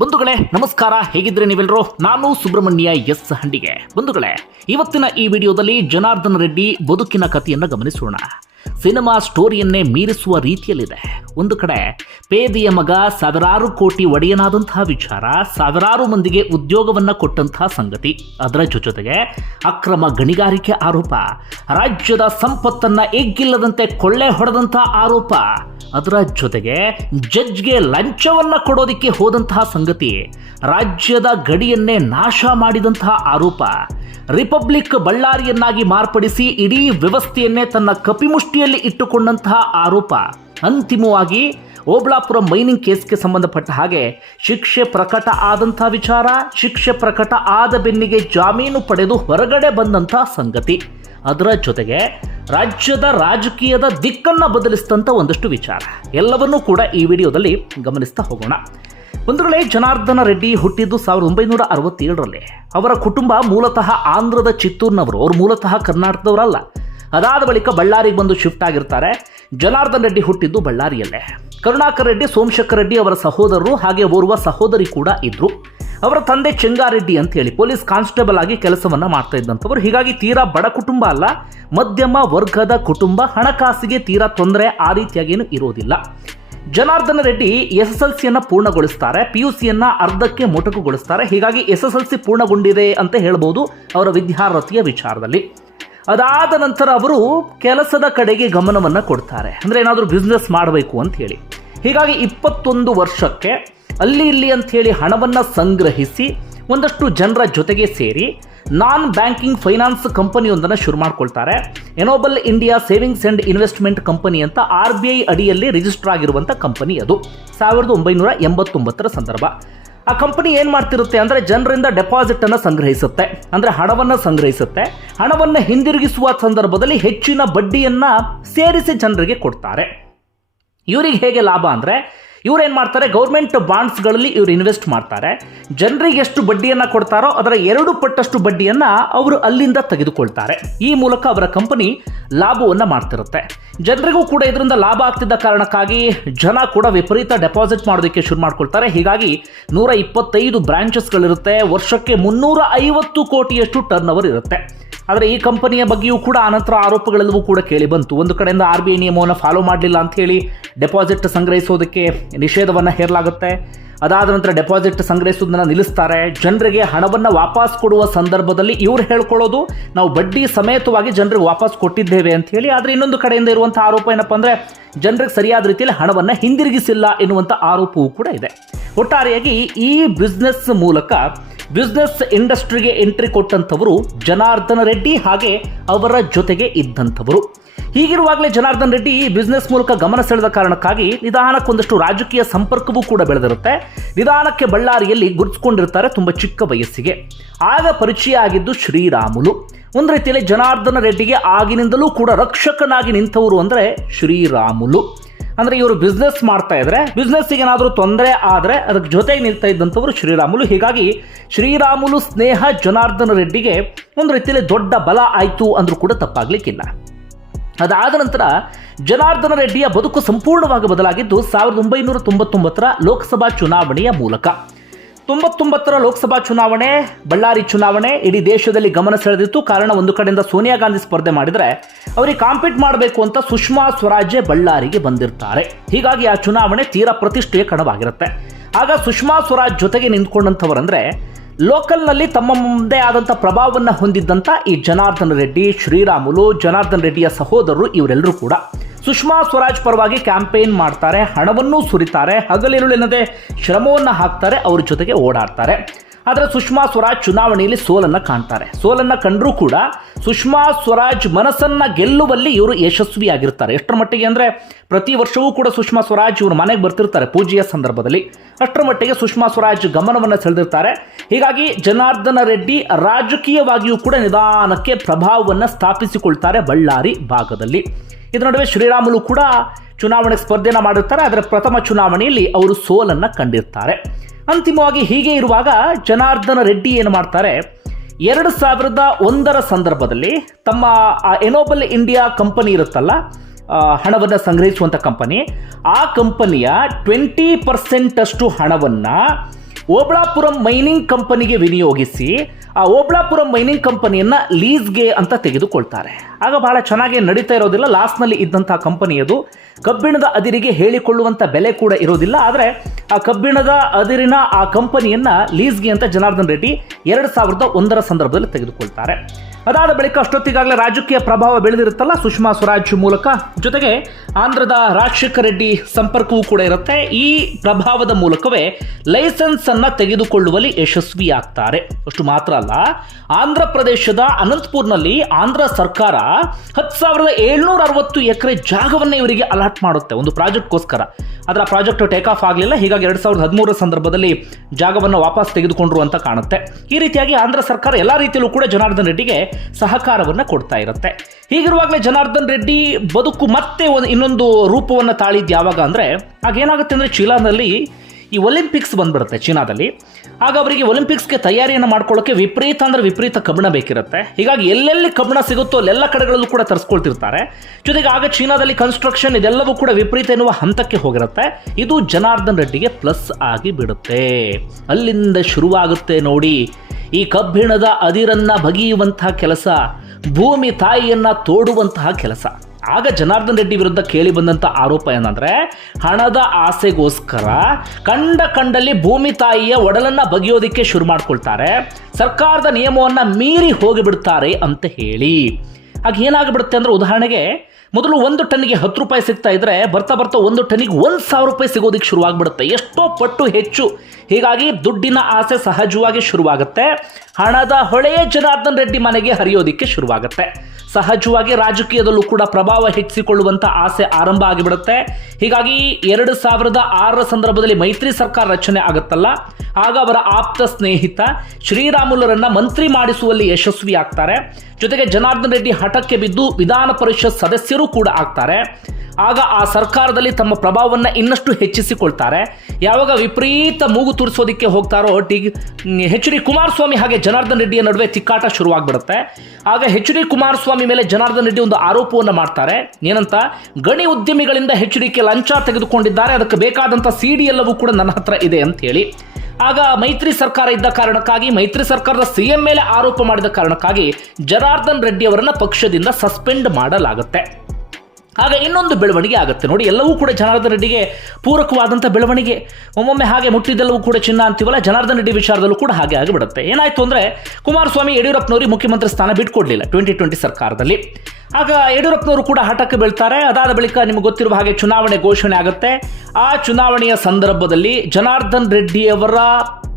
ಬಂಧುಗಳೇ ನಮಸ್ಕಾರ, ಹೇಗಿದ್ರೆ ನೀವೆಲ್ಲರೂ? ನಾನು ಸುಬ್ರಹ್ಮಣ್ಯ ಎಸ್ ಹಂಡಿಗೆ. ಬಂಧುಗಳೇ, ಇವತ್ತಿನ ಈ ವಿಡಿಯೋದಲ್ಲಿ ಜನಾರ್ದನ ರೆಡ್ಡಿ ಬದುಕಿನ ಕಥೆಯನ್ನು ಗಮನಿಸೋಣ. ಸಿನಿಮಾ ಸ್ಟೋರಿಯನ್ನೇ ಮೀರಿಸುವ ರೀತಿಯಲ್ಲಿದೆ. ಒಂದು ಕಡೆ ಪೇದೆಯ ಮಗ ಸಾವಿರಾರು ಕೋಟಿ ಒಡೆಯನಾದಂತಹ ವಿಚಾರ, ಸಾವಿರಾರು ಮಂದಿಗೆ ಉದ್ಯೋಗವನ್ನ ಕೊಟ್ಟಂತಹ ಸಂಗತಿ, ಅದರ ಜೊತೆಗೆ ಅಕ್ರಮ ಗಣಿಗಾರಿಕೆ ಆರೋಪ, ರಾಜ್ಯದ ಸಂಪತ್ತನ್ನ ಎಗ್ಗಿಲ್ಲದಂತೆ ಕೊಳ್ಳೆ ಹೊಡೆದಂತಹ ಆರೋಪ, ಅದರ ಜೊತೆಗೆ ಜಡ್ಜ್ಗೆ ಲಂಚವನ್ನ ಕೊಡೋದಿಕ್ಕೆ ಹೋದಂತಹ ಸಂಗತಿ, ರಾಜ್ಯದ ಗಡಿಯನ್ನೇ ನಾಶ ಮಾಡಿದಂತಹ ಆರೋಪ, ರಿಪಬ್ಲಿಕ್ ಬಳ್ಳಾರಿಯನ್ನಾಗಿ ಮಾರ್ಪಡಿಸಿ ಇಡೀ ವ್ಯವಸ್ಥೆಯನ್ನೇ ತನ್ನ ಕಪಿಮುಷ್ಟಿಯಲ್ಲಿ ಇಟ್ಟುಕೊಂಡಂತಹ ಆರೋಪ, ಅಂತಿಮವಾಗಿ ಓಬಳಾಪುರ ಮೈನಿಂಗ್ ಕೇಸ್ಗೆ ಸಂಬಂಧಪಟ್ಟ ಹಾಗೆ ಶಿಕ್ಷೆ ಪ್ರಕಟ ಆದಂತಹ ವಿಚಾರ, ಶಿಕ್ಷೆ ಪ್ರಕಟ ಆದ ಬೆನ್ನಿಗೆ ಜಾಮೀನು ಪಡೆದು ಹೊರಗಡೆ ಬಂದಂತಹ ಸಂಗತಿ, ಅದರ ಜೊತೆಗೆ ರಾಜ್ಯದ ರಾಜಕೀಯದ ದಿಕ್ಕನ್ನು ಬದಲಿಸಿದಂಥ ಒಂದಷ್ಟು ವಿಚಾರ, ಎಲ್ಲವನ್ನೂ ಕೂಡ ಈ ವಿಡಿಯೋದಲ್ಲಿ ಗಮನಿಸ್ತಾ ಹೋಗೋಣ. ಒಂದುಗಳೇ, ಜನಾರ್ದನ ರೆಡ್ಡಿ ಹುಟ್ಟಿದ್ದು 1967ರಲ್ಲಿ. ಅವರ ಕುಟುಂಬ ಮೂಲತಃ ಆಂಧ್ರದ ಚಿತ್ತೂರಿನವರು. ಅವರು ಮೂಲತಃ ಕರ್ನಾಟಕದವರಲ್ಲ. ಅದಾದ ಬಳಿಕ ಬಳ್ಳಾರಿಗೆ ಬಂದು ಶಿಫ್ಟ್ ಆಗಿರ್ತಾರೆ. ಜನಾರ್ದನ ರೆಡ್ಡಿ ಹುಟ್ಟಿದ್ದು ಬಳ್ಳಾರಿಯಲ್ಲೇ. ಕರುಣಾಕರ್ ರೆಡ್ಡಿ, ಸೋಮಶೇಖರ್ ರೆಡ್ಡಿ ಅವರ ಸಹೋದರರು, ಹಾಗೆ ಓರ್ವ ಸಹೋದರಿ ಕೂಡ ಇದ್ರು. ಅವರ ತಂದೆ ಚೆಂಗಾರೆಡ್ಡಿ ಅಂತ ಹೇಳಿ ಪೊಲೀಸ್ ಕಾನ್ಸ್ಟೇಬಲ್ ಆಗಿ ಕೆಲಸವನ್ನ ಮಾಡ್ತಾ ಇದ್ದಂಥವ್ರು. ಹೀಗಾಗಿ ತೀರಾ ಬಡ ಕುಟುಂಬ ಅಲ್ಲ, ಮಧ್ಯಮ ವರ್ಗದ ಕುಟುಂಬ. ಹಣಕಾಸಿಗೆ ತೀರಾ ತೊಂದರೆ ಆ ರೀತಿಯಾಗೇನು ಇರೋದಿಲ್ಲ. ಜನಾರ್ದನ ರೆಡ್ಡಿ SSLCಯನ್ನು ಪೂರ್ಣಗೊಳಿಸ್ತಾರೆ, PUCಯನ್ನು ಅರ್ಧಕ್ಕೆ ಮೊಟಕುಗೊಳಿಸ್ತಾರೆ. ಹೀಗಾಗಿ SSLC ಪೂರ್ಣಗೊಂಡಿದೆ ಅಂತ ಹೇಳ್ಬೋದು ಅವರ ವಿದ್ಯಾರ್ಥಿಯ ವಿಚಾರದಲ್ಲಿ. ಅದಾದ ನಂತರ ಅವರು ಕೆಲಸದ ಕಡೆಗೆ ಗಮನವನ್ನು ಕೊಡ್ತಾರೆ, ಅಂದರೆ ಏನಾದರೂ ಬಿಸ್ನೆಸ್ ಮಾಡಬೇಕು ಅಂತ ಹೇಳಿ. ಹೀಗಾಗಿ 21 ವರ್ಷಕ್ಕೆ ಅಲ್ಲಿ ಇಲ್ಲಿ ಅಂತ ಹೇಳಿ ಹಣವನ್ನು ಸಂಗ್ರಹಿಸಿ ಒಂದಷ್ಟು ಜನರ ಜೊತೆಗೆ ಸೇರಿ ನಾನ್ ಬ್ಯಾಂಕಿಂಗ್ ಫೈನಾನ್ಸ್ ಕಂಪನಿಯೊಂದನ್ನು ಶುರು ಮಾಡ್ಕೊಳ್ತಾರೆ. Enoble India savings and investment company ಅಂತ RBI ಅಡಿಯಲ್ಲಿ ರಿಜಿಸ್ಟರ್ ಆಗಿರುವಂಥ ಕಂಪನಿ ಅದು. 1989 ಸಂದರ್ಭ. ಆ ಕಂಪನಿ ಏನು ಮಾಡ್ತಿರುತ್ತೆ ಅಂದರೆ ಜನರಿಂದ ಡೆಪಾಸಿಟ್ ಅನ್ನು ಸಂಗ್ರಹಿಸುತ್ತೆ, ಅಂದರೆ ಹಣವನ್ನು ಸಂಗ್ರಹಿಸುತ್ತೆ. ಹಣವನ್ನು ಹಿಂದಿರುಗಿಸುವ ಸಂದರ್ಭದಲ್ಲಿ ಹೆಚ್ಚಿನ ಬಡ್ಡಿಯನ್ನು ಸೇರಿಸಿ ಜನರಿಗೆ ಕೊಡ್ತಾರೆ. ಇವರಿಗೆ ಹೇಗೆ ಲಾಭ ಅಂದರೆ, ಇವ್ರೇನು ಮಾಡ್ತಾರೆ, ಗೌರ್ಮೆಂಟ್ ಬಾಂಡ್ಸ್ಗಳಲ್ಲಿ ಇವರು ಇನ್ವೆಸ್ಟ್ ಮಾಡ್ತಾರೆ. ಜನರಿಗೆ ಎಷ್ಟು ಬಡ್ಡಿಯನ್ನು ಕೊಡ್ತಾರೋ ಅದರ 2 ಪಟ್ಟಷ್ಟು ಬಡ್ಡಿಯನ್ನು ಅವರು ಅಲ್ಲಿಂದ ತೆಗೆದುಕೊಳ್ತಾರೆ. ಈ ಮೂಲಕ ಅವರ ಕಂಪನಿ ಲಾಭವನ್ನು ಮಾಡ್ತಿರುತ್ತೆ. ಜನರಿಗೂ ಕೂಡ ಇದರಿಂದ ಲಾಭ ಆಗ್ತಿದ್ದ ಕಾರಣಕ್ಕಾಗಿ ಜನ ಕೂಡ ವಿಪರೀತ ಡೆಪಾಸಿಟ್ ಮಾಡೋದಕ್ಕೆ ಶುರು ಮಾಡ್ಕೊಳ್ತಾರೆ. ಹೀಗಾಗಿ 125 ಬ್ರಾಂಚಸ್ಗಳಿರುತ್ತೆ. ವರ್ಷಕ್ಕೆ 350 ಕೋಟಿಯಷ್ಟು ಟರ್ನ್ ಓವರ್ ಇರುತ್ತೆ. ಆದರೆ ಈ ಕಂಪನಿಯ ಬಗ್ಗೆಯೂ ಕೂಡ ಆನಂತರ ಆರೋಪಗಳೆಲ್ಲವೂ ಕೂಡ ಕೇಳಿ ಬಂತು. ಒಂದು ಕಡೆಯಿಂದ RBI ನಿಯಮವನ್ನು ಫಾಲೋ ಮಾಡಲಿಲ್ಲ ಅಂತ ಹೇಳಿ ಡೆಪಾಸಿಟ್ ಸಂಗ್ರಹಿಸೋದಕ್ಕೆ ನಿಷೇಧವನ್ನು ಹೇರಲಾಗುತ್ತೆ. ಅದಾದ ನಂತರ ಡೆಪಾಸಿಟ್ ಸಂಗ್ರಹಿಸೋದನ್ನು ನಿಲ್ಲಿಸ್ತಾರೆ. ಜನರಿಗೆ ಹಣವನ್ನು ವಾಪಸ್ ಕೊಡುವ ಸಂದರ್ಭದಲ್ಲಿ ಇವ್ರು ಹೇಳ್ಕೊಳ್ಳೋದು, ನಾವು ಬಡ್ಡಿ ಸಮೇತವಾಗಿ ಜನರಿಗೆ ವಾಪಸ್ ಕೊಟ್ಟಿದ್ದೇವೆ ಅಂತ ಹೇಳಿ. ಆದರೆ ಇನ್ನೊಂದು ಕಡೆಯಿಂದ ಇರುವಂಥ ಆರೋಪ ಏನಪ್ಪ ಅಂದರೆ, ಜನರಿಗೆ ಸರಿಯಾದ ರೀತಿಯಲ್ಲಿ ಹಣವನ್ನು ಹಿಂದಿರುಗಿಸಿಲ್ಲ ಎನ್ನುವಂಥ ಆರೋಪವೂ ಕೂಡ ಇದೆ. ಒಟ್ಟಾರೆಯಾಗಿ ಈ ಬಿಸ್ನೆಸ್ ಮೂಲಕ ಬಿಸ್ನೆಸ್ ಇಂಡಸ್ಟ್ರಿಗೆ ಎಂಟ್ರಿ ಕೊಟ್ಟಂಥವರು ಜನಾರ್ದನ ರೆಡ್ಡಿ, ಹಾಗೆ ಅವರ ಜೊತೆಗೆ ಇದ್ದಂಥವರು. ಹೀಗಿರುವಾಗಲೇ ಜನಾರ್ದನ ರೆಡ್ಡಿ ಬಿಸ್ನೆಸ್ ಮೂಲಕ ಗಮನ ಸೆಳೆದ ಕಾರಣಕ್ಕಾಗಿ ನಿಧಾನಕ್ಕೊಂದಷ್ಟು ರಾಜಕೀಯ ಸಂಪರ್ಕವೂ ಕೂಡ ಬೆಳೆದಿರುತ್ತೆ. ನಿಧಾನಕ್ಕೆ ಬಳ್ಳಾರಿಯಲ್ಲಿ ಗುರುತಿಸಿಕೊಂಡಿರ್ತಾರೆ ತುಂಬ ಚಿಕ್ಕ ವಯಸ್ಸಿಗೆ. ಆಗ ಪರಿಚಯ ಆಗಿದ್ದು ಶ್ರೀರಾಮುಲು. ಒಂದು ರೀತಿಯಲ್ಲಿ ಜನಾರ್ದನ ರೆಡ್ಡಿಗೆ ಆಗಿನಿಂದಲೂ ಕೂಡ ರಕ್ಷಕನಾಗಿ ನಿಂತವರು ಅಂದರೆ ಶ್ರೀರಾಮುಲು. ಅಂದರೆ ಇವರು ಬಿಸ್ನೆಸ್ ಮಾಡ್ತಾ ಇದ್ರೆ, ಬಿಸ್ನೆಸ್ಸಿಗೆ ಏನಾದರೂ ತೊಂದರೆ ಆದರೆ ಅದಕ್ಕೆ ಜೊತೆಗೆ ನಿಲ್ತಾ ಇದ್ದಂಥವರು ಶ್ರೀರಾಮುಲು. ಹೀಗಾಗಿ ಶ್ರೀರಾಮುಲು ಸ್ನೇಹ ಜನಾರ್ದನ ರೆಡ್ಡಿಗೆ ಒಂದು ರೀತಿಯಲ್ಲಿ ದೊಡ್ಡ ಬಲ ಆಯಿತು ಅಂದರೂ ಕೂಡ ತಪ್ಪಾಗಲಿಕ್ಕಿಲ್ಲ. ಅದಾದ ನಂತರ ಜನಾರ್ದನ ರೆಡ್ಡಿಯ ಬದುಕು ಸಂಪೂರ್ಣವಾಗಿ ಬದಲಾಗಿದ್ದು 1999 ಲೋಕಸಭಾ ಚುನಾವಣೆಯ ಮೂಲಕ. 99 ಲೋಕಸಭಾ ಚುನಾವಣೆ, ಬಳ್ಳಾರಿ ಚುನಾವಣೆ ಇಡೀ ದೇಶದಲ್ಲಿ ಗಮನ ಸೆಳೆದಿತ್ತು. ಕಾರಣ, ಒಂದು ಕಡೆಯಿಂದ ಸೋನಿಯಾ ಗಾಂಧಿ ಸ್ಪರ್ಧೆ ಮಾಡಿದರೆ ಅವರಿಗೆ ಕಾಂಪೀಟ್ ಮಾಡಬೇಕು ಅಂತ ಸುಷ್ಮಾ ಸ್ವರಾಜ್ ಬಳ್ಳಾರಿಗೆ ಬಂದಿರ್ತಾರೆ. ಹೀಗಾಗಿ ಆ ಚುನಾವಣೆ ತೀರಾ ಪ್ರತಿಷ್ಠೆಯ ಕಣವಾಗಿರುತ್ತೆ. ಆಗ ಸುಷ್ಮಾ ಸ್ವರಾಜ್ ಜೊತೆಗೆ ನಿಂತ್ಕೊಂಡಂಥವರಂದರೆ ಲೋಕಲ್ನಲ್ಲಿ ತಮ್ಮ ಮುಂದೆ ಆದಂಥ ಪ್ರಭಾವವನ್ನು ಹೊಂದಿದ್ದಂಥ ಈ ಜನಾರ್ದನ ರೆಡ್ಡಿ, ಶ್ರೀರಾಮುಲು, ಜನಾರ್ದನ ರೆಡ್ಡಿಯ ಸಹೋದರರು, ಇವರೆಲ್ಲರೂ ಕೂಡ ಸುಷ್ಮಾ ಸ್ವರಾಜ್ ಪರವಾಗಿ ಕ್ಯಾಂಪೇನ್ ಮಾಡ್ತಾರೆ, ಹಣವನ್ನೂ ಸುರಿತಾರೆ, ಹಗಲಿರುಳೆನ್ನದೆ ಶ್ರಮವನ್ನು ಹಾಕ್ತಾರೆ, ಅವ್ರ ಜೊತೆಗೆ ಓಡಾಡ್ತಾರೆ. ಆದರೆ ಸುಷ್ಮಾ ಸ್ವರಾಜ್ ಚುನಾವಣೆಯಲ್ಲಿ ಸೋಲನ್ನು ಕಾಣ್ತಾರೆ. ಸೋಲನ್ನು ಕಂಡರೂ ಕೂಡ ಸುಷ್ಮಾ ಸ್ವರಾಜ್ ಮನಸ್ಸನ್ನು ಗೆಲ್ಲುವಲ್ಲಿ ಇವರು ಯಶಸ್ವಿಯಾಗಿರ್ತಾರೆ. ಎಷ್ಟರ ಮಟ್ಟಿಗೆ ಅಂದರೆ, ಪ್ರತಿ ವರ್ಷವೂ ಕೂಡ ಸುಷ್ಮಾ ಸ್ವರಾಜ್ ಇವರು ಮನೆಗೆ ಬರ್ತಿರ್ತಾರೆ ಪೂಜೆಯ ಸಂದರ್ಭದಲ್ಲಿ. ಅಷ್ಟರ ಮಟ್ಟಿಗೆ ಸುಷ್ಮಾ ಸ್ವರಾಜ್ ಗಮನವನ್ನು ಸೆಳೆದಿರ್ತಾರೆ. ಹೀಗಾಗಿ ಜನಾರ್ದನ ರೆಡ್ಡಿ ರಾಜಕೀಯವಾಗಿಯೂ ಕೂಡ ನಿಧಾನಕ್ಕೆ ಪ್ರಭಾವವನ್ನು ಸ್ಥಾಪಿಸಿಕೊಳ್ತಾರೆ ಬಳ್ಳಾರಿ ಭಾಗದಲ್ಲಿ. ಇದರ ನಡುವೆ ಶ್ರೀರಾಮುಲು ಕೂಡ ಚುನಾವಣೆ ಸ್ಪರ್ಧೆಯನ್ನು ಮಾಡಿರ್ತಾರೆ. ಆದರೆ ಪ್ರಥಮ ಚುನಾವಣೆಯಲ್ಲಿ ಅವರು ಸೋಲನ್ನು ಕಂಡಿರ್ತಾರೆ. ಅಂತಿಮವಾಗಿ ಹೀಗೆ ಇರುವಾಗ ಜನಾರ್ದನ ರೆಡ್ಡಿ ಏನು ಮಾಡ್ತಾರೆ, 2001 ಸಂದರ್ಭದಲ್ಲಿ ತಮ್ಮ ಎನೋಬಲ್ ಇಂಡಿಯಾ ಕಂಪನಿ ಇರುತ್ತಲ್ಲ, ಹಣವನ್ನು ಸಂಗ್ರಹಿಸುವಂಥ ಕಂಪನಿ. ಆ ಕಂಪನಿಯ 20% ಅಷ್ಟು ಹಣವನ್ನು ಓಬಳಾಪುರಂ ಮೈನಿಂಗ್ ಕಂಪನಿಗೆ ವಿನಿಯೋಗಿಸಿ ಆ ಓಬಳಾಪುರಂ ಮೈನಿಂಗ್ ಕಂಪನಿಯನ್ನು ಲೀಸ್ಗೆ ಅಂತ ತೆಗೆದುಕೊಳ್ತಾರೆ. ಆಗ ಬಹಳ ಚೆನ್ನಾಗಿ ನಡೀತಾ ಇರೋದಿಲ್ಲ. ಲಾಸ್ನಲ್ಲಿ ಇದ್ದಂಥ ಕಂಪನಿಯದು. ಕಬ್ಬಿಣದ ಅದಿರಿಗೆ ಹೇಳಿಕೊಳ್ಳುವಂಥ ಬೆಲೆ ಕೂಡ ಇರೋದಿಲ್ಲ. ಆದರೆ ಆ ಕಬ್ಬಿಣದ ಅದಿರಿನ ಆ ಕಂಪನಿಯನ್ನು ಲೀಸ್ಗೆ ಅಂತ ಜನಾರ್ದನ್ ರೆಡ್ಡಿ 2001 ಸಂದರ್ಭದಲ್ಲಿ ತೆಗೆದುಕೊಳ್ತಾರೆ. ಅದಾದ ಬಳಿಕ ಅಷ್ಟೊತ್ತಿಗಾಗಲೇ ರಾಜಕೀಯ ಪ್ರಭಾವ ಬೆಳೆದಿರುತ್ತಲ್ಲ ಸುಷ್ಮಾ ಸ್ವರಾಜ್ ಮೂಲಕ, ಜೊತೆಗೆ ಆಂಧ್ರದ ರಾಜಶೇಖರ ರೆಡ್ಡಿ ಸಂಪರ್ಕವೂ ಕೂಡ ಇರುತ್ತೆ. ಈ ಪ್ರಭಾವದ ಮೂಲಕವೇ ಲೈಸೆನ್ಸ್ ಅನ್ನ ತೆಗೆದುಕೊಳ್ಳುವಲ್ಲಿ ಯಶಸ್ವಿಯಾಗ್ತಾರೆ. ಅಷ್ಟು ಮಾತ್ರ ಅಲ್ಲ, ಆಂಧ್ರ ಪ್ರದೇಶದ ಅನಂತಪುರ್ನಲ್ಲಿ ಆಂಧ್ರ ಸರ್ಕಾರ 10,760 ಎಕರೆ ಜಾಗವನ್ನು ಇವರಿಗೆ ಅಲಾಟ್ ಮಾಡುತ್ತೆ ಒಂದು ಪ್ರಾಜೆಕ್ಟ್ಗೋಸ್ಕರ. ಅದರ ಪ್ರಾಜೆಕ್ಟ್ ಟೇಕ್ ಆಫ್ ಆಗಲಿಲ್ಲ. ಹೀಗಾಗಿ 2013 ಸಂದರ್ಭದಲ್ಲಿ ಜಾಗವನ್ನು ವಾಪಸ್ ತೆಗೆದುಕೊಂಡ್ರು ಅಂತ ಕಾಣುತ್ತೆ. ಈ ರೀತಿಯಾಗಿ ಆಂಧ್ರ ಸರ್ಕಾರ ಎಲ್ಲ ರೀತಿಯಲ್ಲೂ ಕೂಡ ಜನಾರ್ದನ್ ರೆಡ್ಡಿಗೆ ಸಹಕಾರವನ್ನು ಕೊಡ್ತಾ ಇರುತ್ತೆ. ಹೀಗಿರುವಾಗಲೇ ಜನಾರ್ದನ್ ರೆಡ್ಡಿ ಬದುಕು ಮತ್ತೆ ಇನ್ನೊಂದು ರೂಪವನ್ನು ತಾಳಿದ್ದು ಯಾವಾಗ ಅಂದರೆ, ಆಗೇನಾಗುತ್ತೆ ಅಂದರೆ ಚೀನಾದಲ್ಲಿ ಈ ಒಲಿಂಪಿಕ್ಸ್ ಬಂದ್ಬಿಡುತ್ತೆ ಚೀನಾದಲ್ಲಿ. ಆಗ ಅವರಿಗೆ ಒಲಿಂಪಿಕ್ಸ್ಗೆ ತಯಾರಿಯನ್ನು ಮಾಡ್ಕೊಳ್ಳೋಕೆ ವಿಪರೀತ ಕಬ್ಬಿಣ ಬೇಕಿರುತ್ತೆ. ಹೀಗಾಗಿ ಎಲ್ಲೆಲ್ಲಿ ಕಬ್ಬಿಣ ಸಿಗುತ್ತೋ ಅಲ್ಲೆಲ್ಲ ಕಡೆಗಳಲ್ಲೂ ಕೂಡ ತರಿಸ್ಕೊಳ್ತಿರ್ತಾರೆ. ಜೊತೆಗೆ ಆಗ ಚೀನಾದಲ್ಲಿ ಕನ್ಸ್ಟ್ರಕ್ಷನ್ ಇದೆಲ್ಲವೂ ಕೂಡ ವಿಪರೀತ ಎನ್ನುವ ಹಂತಕ್ಕೆ ಹೋಗಿರುತ್ತೆ. ಇದು ಜನಾರ್ದನ್ ರೆಡ್ಡಿಗೆ ಪ್ಲಸ್ ಆಗಿ ಬಿಡುತ್ತೆ. ಅಲ್ಲಿಂದ ಶುರುವಾಗುತ್ತೆ ನೋಡಿ ಈ ಕಬ್ಬಿಣದ ಅದಿರನ್ನ ಬಗೆಯುವಂತಹ ಕೆಲಸ, ಭೂಮಿ ತಾಯಿಯನ್ನ ತೋಡುವಂತಹ ಕೆಲಸ. ಆಗ ಜನಾರ್ದನ್ ರೆಡ್ಡಿ ವಿರುದ್ಧ ಕೇಳಿ ಬಂದಂಥ ಆರೋಪ ಏನಂದರೆ, ಹಣದ ಆಸೆಗೋಸ್ಕರ ಕಂಡಲ್ಲಿ ಭೂಮಿ ತಾಯಿಯ ಒಡಲನ್ನು ಬಗೆಯೋದಕ್ಕೆ ಶುರು ಮಾಡ್ಕೊಳ್ತಾರೆ, ಸರ್ಕಾರದ ನಿಯಮವನ್ನು ಮೀರಿ ಹೋಗಿಬಿಡ್ತಾರೆ ಅಂತ ಹೇಳಿ. ಆಗ ಏನಾಗಿಬಿಡುತ್ತೆ ಅಂದರೆ, ಉದಾಹರಣೆಗೆ ಮೊದಲು 1 ಟನ್ನಿಗೆ 10 ರೂಪಾಯಿ ಸಿಗ್ತಾ ಇದ್ರೆ ಬರ್ತಾ 1 ಟನ್ನಿಗೆ 1,000 ರೂಪಾಯಿ ಸಿಗೋದಕ್ಕೆ ಶುರುವಾಗ್ಬಿಡುತ್ತೆ. ಎಷ್ಟೋ ಪಟ್ಟು ಹೆಚ್ಚು. ಹೀಗಾಗಿ ದುಡ್ಡಿನ ಆಸೆ ಸಹಜವಾಗಿ ಶುರುವಾಗುತ್ತೆ. ಹಣದ ಹೊಳೆಯೇ ಜನಾರ್ದನ್ ರೆಡ್ಡಿ ಮನೆಗೆ ಹರಿಯೋದಿಕ್ಕೆ ಶುರುವಾಗುತ್ತೆ. ಸಹಜವಾಗಿ ರಾಜಕೀಯದಲ್ಲೂ ಕೂಡ ಪ್ರಭಾವ ಹೆಚ್ಚಿಸಿಕೊಳ್ಳುವಂಥ ಆಸೆ ಆರಂಭ ಆಗಿಬಿಡುತ್ತೆ. ಹೀಗಾಗಿ 2006 ಸಂದರ್ಭದಲ್ಲಿ ಮೈತ್ರಿ ಸರ್ಕಾರ ರಚನೆ ಆಗುತ್ತಲ್ಲ, ಆಗ ಅವರ ಆಪ್ತ ಸ್ನೇಹಿತ ಶ್ರೀರಾಮುಲುರನ್ನ ಮಂತ್ರಿ ಮಾಡಿಸುವಲ್ಲಿ ಯಶಸ್ವಿ ಆಗ್ತಾರೆ. ಜೊತೆಗೆ ಜನಾರ್ದನ್ ರೆಡ್ಡಿ ಹಠಕ್ಕೆ ಬಿದ್ದು ವಿಧಾನ ಪರಿಷತ್ ಸದಸ್ಯರು ಕೂಡ ಆಗ್ತಾರೆ. ಆಗ ಆ ಸರ್ಕಾರದಲ್ಲಿ ತಮ್ಮ ಪ್ರಭಾವವನ್ನು ಇನ್ನಷ್ಟು ಹೆಚ್ಚಿಸಿಕೊಳ್ತಾರೆ. ಯಾವಾಗ ವಿಪರೀತ ಮೂಗು ತುರಿಸೋದಕ್ಕೆ ಹೋಗ್ತಾರೋ ಎಚ್ ಡಿ ಕುಮಾರಸ್ವಾಮಿ ಹಾಗೆ ಜನಾರ್ದನ್ ರೆಡ್ಡಿಯ ನಡುವೆ ತಿಕ್ಕಾಟ ಶುರುವಾಗ್ಬಿಡುತ್ತೆ. ಆಗ ಎಚ್ ಡಿ ಕುಮಾರಸ್ವಾಮಿ ಮೇಲೆ ಜನಾರ್ದನ್ ರೆಡ್ಡಿ ಒಂದು ಆರೋಪವನ್ನು ಮಾಡ್ತಾರೆ. ಏನಂತ, ಗಣಿ ಉದ್ಯಮಿಗಳಿಂದ ಎಚ್ ಡಿಗೆ ಲಂಚ ತೆಗೆದುಕೊಂಡಿದ್ದಾರೆ, ಅದಕ್ಕೆ ಬೇಕಾದಂಥ CD ಎಲ್ಲವೂ ಕೂಡ ನನ್ನ ಹತ್ರ ಇದೆ ಅಂತ ಹೇಳಿ. ಆಗ ಮೈತ್ರಿ ಸರ್ಕಾರ ಇದ್ದ ಕಾರಣಕ್ಕಾಗಿ, ಮೈತ್ರಿ ಸರ್ಕಾರದ CM ಮೇಲೆ ಆರೋಪ ಮಾಡಿದ ಕಾರಣಕ್ಕಾಗಿ ಜನಾರ್ದನ್ ರೆಡ್ಡಿ ಅವರನ್ನ ಪಕ್ಷದಿಂದ ಸಸ್ಪೆಂಡ್ ಮಾಡಲಾಗುತ್ತೆ. ಆಗ ಇನ್ನೊಂದು ಬೆಳವಣಿಗೆ ಆಗುತ್ತೆ ನೋಡಿ. ಎಲ್ಲವೂ ಕೂಡ ಜನಾರ್ದನ್ ರೆಡ್ಡಿಗೆ ಪೂರಕವಾದಂಥ ಬೆಳವಣಿಗೆ. ಒಮ್ಮೊಮ್ಮೆ ಹಾಗೆ ಮುಟ್ಟಿದ್ದೆಲ್ಲವೂ ಕೂಡ ಚಿನ್ನ ಅಂತೀವಲ್ಲ, ಜನಾರ್ದನ್ ರೆಡ್ಡಿ ವಿಚಾರದಲ್ಲೂ ಕೂಡ ಹಾಗೆ ಆಗಿಬಿಡುತ್ತೆ. ಏನಾಯಿತು ಅಂದರೆ, ಕುಮಾರಸ್ವಾಮಿ ಯಡಿಯೂರಪ್ಪನವರಿಗೆ ಮುಖ್ಯಮಂತ್ರಿ ಸ್ಥಾನ ಬಿಟ್ಕೊಡ್ಲಿಲ್ಲ 2020 ಸರ್ಕಾರದಲ್ಲಿ. ಆಗ ಯಡಿಯೂರಪ್ಪನವರು ಕೂಡ ಹಠಕ್ಕೆ ಬೀಳ್ತಾರೆ. ಅದಾದ ಬಳಿಕ ನಿಮಗೆ ಗೊತ್ತಿರುವ ಹಾಗೆ ಚುನಾವಣೆ ಘೋಷಣೆ ಆಗುತ್ತೆ. ಆ ಚುನಾವಣೆಯ ಸಂದರ್ಭದಲ್ಲಿ ಜನಾರ್ದನ್ ರೆಡ್ಡಿಯವರ